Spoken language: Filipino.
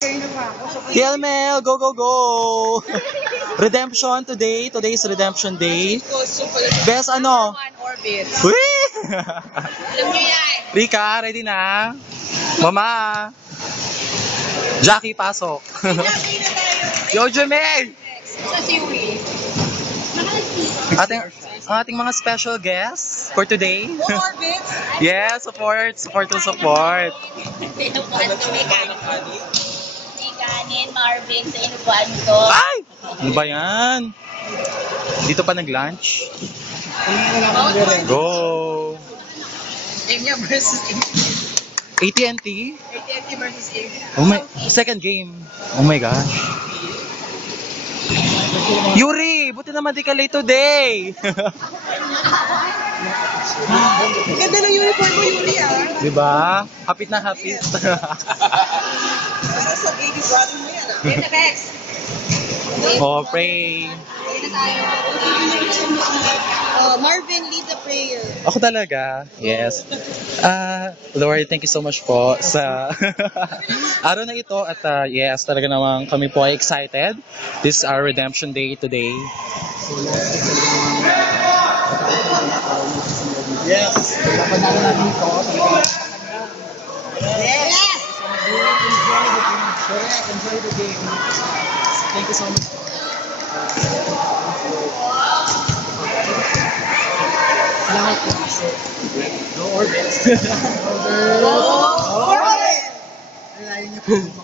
TLML, go, go, go! Redemption today. Today is redemption day. Best ano? Whee! Rika, ready na? Mama! Jackie, pasok. Yo, Jemel! Ang ating mga special guests for today. Yeah, support. Kanin, Marvin, sa inupuan ko. Ay! Ano ba yan? Dito pa nag-lunch? Go! India versus AT&T? AT&T versus India. Oh my, second game. Oh my gosh. Yuri, buti naman di ka late today. Ganda ng uniform mo, Yuri, ah. Diba? Hapit na hapit. Basta sa baby brother mo yan, ah. Data Bex. Oh, pray. Data tayo. Marvin, lead the prayer. Ako talaga? Yes. Lord, thank you so much po sa araw na ito at yes, talaga naman kami po ay excited. This is our redemption day today. Yes. Panalo natin ito. Yes! Enjoy the game. Thank you so much. Salamat po. Go Orbit! Go Orbit! Alayin niyo po.